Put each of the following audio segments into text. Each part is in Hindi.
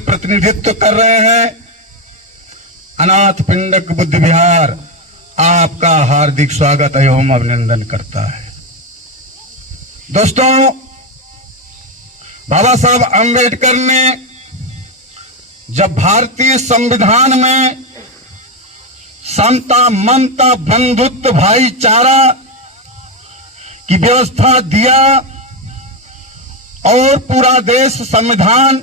प्रतिनिधित्व कर रहे हैं अनाथ पिंडक बुद्ध विहार आपका हार्दिक स्वागत एवं अभिनंदन करता है। दोस्तों, बाबा साहब अंबेडकर ने जब भारतीय संविधान में समता, ममता, बंधुत्व, भाईचारा की व्यवस्था दिया और पूरा देश संविधान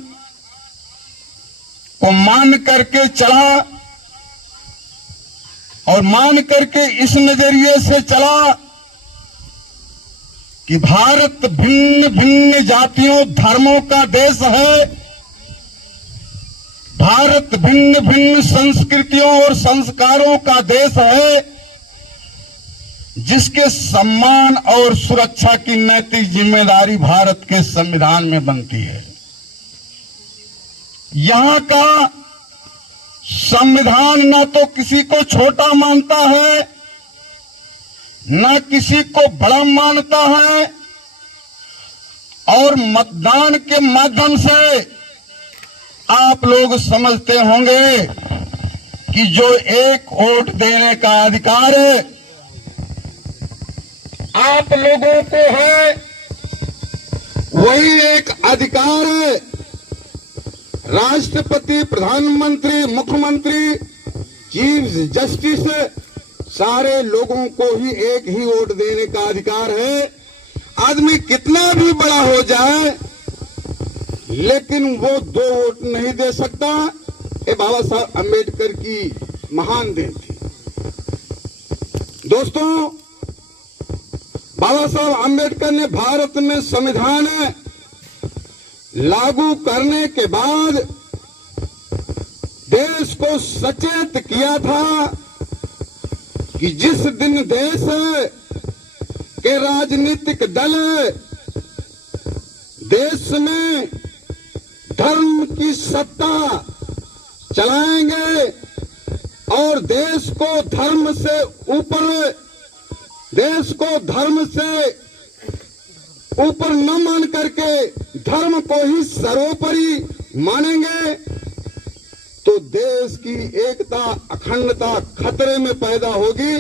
को मान करके चला और मान करके इस नजरिए से चला कि भारत भिन्न भिन्न जातियों धर्मों का देश है, भारत भिन्न भिन्न संस्कृतियों और संस्कारों का देश है, जिसके सम्मान और सुरक्षा की नैतिक जिम्मेदारी भारत के संविधान में बनती है। यहां का संविधान न तो किसी को छोटा मानता है, न किसी को बड़ा मानता है, और मतदान के माध्यम से आप लोग समझते होंगे कि जो एक वोट देने का अधिकार है आप लोगों को है, वही एक अधिकार है राष्ट्रपति, प्रधानमंत्री, मुख्यमंत्री, चीफ जस्टिस सारे लोगों को ही एक ही वोट देने का अधिकार है। आदमी कितना भी बड़ा हो जाए लेकिन वो 2 वोट नहीं दे सकता। ये बाबा साहब अंबेडकर की महान देन थी। दोस्तों, बाबा साहब अंबेडकर ने भारत में संविधान लागू करने के बाद देश को सचेत किया था कि जिस दिन देश के राजनीतिक दल देश में धर्म की सत्ता चलाएंगे और देश को धर्म से ऊपर, देश को धर्म से ऊपर न मान करके धर्म को ही सर्वोपरि मानेंगे, तो देश की एकता, अखंडता खतरे में पैदा होगी।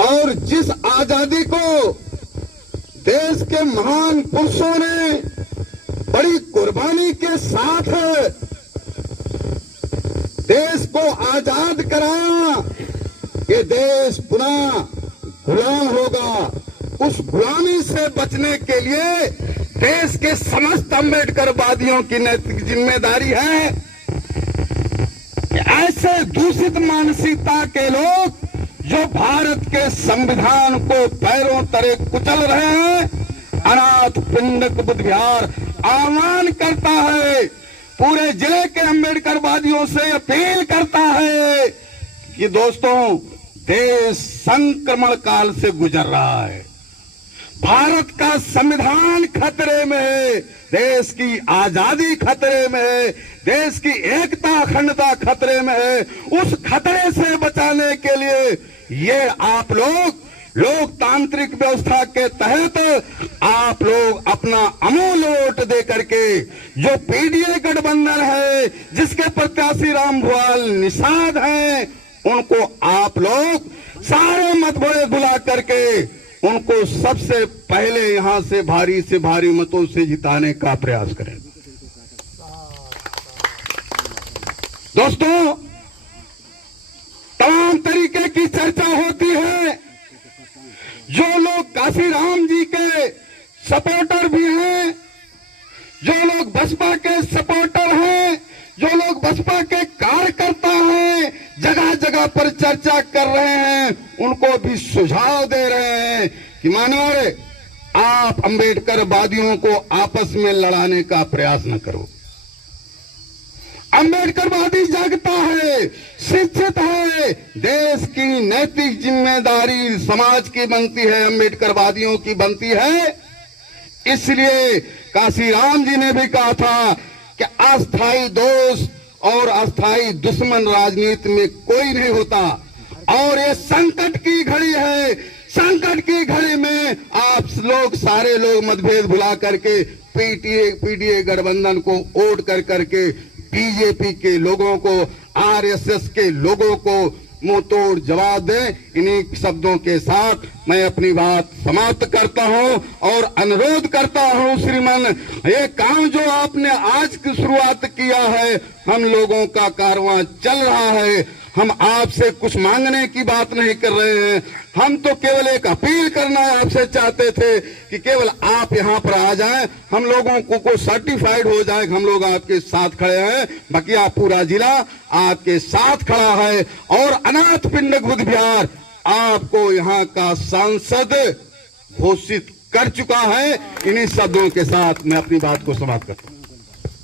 और जिस आजादी को देश के महान पुरुषों ने बड़ी कुर्बानी के साथ देश को आजाद कराया, ये देश पुनः गुलाम होगा। उस गुलामी से बचने के लिए देश के समस्त अम्बेडकरवादियों की नैतिक जिम्मेदारी है कि ऐसे दूषित मानसिकता के लोग जो भारत के संविधान को पैरों तले कुचल रहे हैं, अनाथ पिंडक बुद्ध विहार आह्वान करता है, पूरे जिले के अम्बेडकरवादियों से अपील करता है कि दोस्तों, देश संक्रमण काल से गुजर रहा है, भारत का संविधान खतरे में है, देश की आजादी खतरे में है, देश की एकता, अखंडता खतरे में है। उस खतरे से बचाने के लिए ये आप लोग लोकतांत्रिक व्यवस्था के तहत आप लोग अपना अमूल्य वोट दे करके, जो पीडीए गठबंधन है, जिसके प्रत्याशी राम भुआल निषाद हैं, उनको आप लोग सारे मतभेद भुला करके उनको सबसे पहले यहां से भारी मतों से जिताने का प्रयास करें। दोस्तों, तमाम तरीके की चर्चा होती है। जो लोग काशीराम जी के सपोर्टर भी हैं, जो लोग बसपा के सपोर्टर हैं, जो लोग बसपा के कार्यकर्ता हैं, जगह जगह पर चर्चा कर रहे हैं, उनको भी सुझाव दे रहे हैं कि माननीय, आप अम्बेडकरवादियों को आपस में लड़ाने का प्रयास न करो। अम्बेडकरवादी जागता है, शिक्षित है, देश की नैतिक जिम्मेदारी समाज की बनती है, अम्बेडकरवादियों की बनती है। इसलिए काशीराम जी ने भी कहा था कि अस्थाई दोस्त और अस्थाई दुश्मन राजनीति में कोई नहीं होता, और ये संकट की घड़ी है। संकट की घड़ी में आप लोग सारे लोग मतभेद भुला करके पीडीए गठबंधन को वोट कर करके बीजेपी के लोगों को, आरएसएस के लोगों को मुंह तोड़ जवाब दें। इन्हीं शब्दों के साथ मैं अपनी बात समाप्त करता हूं और अनुरोध करता हूं श्रीमान, ये काम जो आपने आज की शुरुआत किया है, हम लोगों का कारवां चल रहा है। हम आपसे कुछ मांगने की बात नहीं कर रहे हैं, हम तो केवल एक अपील करना आपसे चाहते थे कि केवल आप यहां पर आ जाएं, हम लोगों को सर्टिफाइड हो जाए हम लोग आपके साथ खड़े हैं। बाकी आप पूरा जिला आपके साथ खड़ा है और अनाथ पिंडक बुद्ध विहार आपको यहां का सांसद घोषित कर चुका है। इन्हीं शब्दों के साथ मैं अपनी बात को समाप्त करता हूं।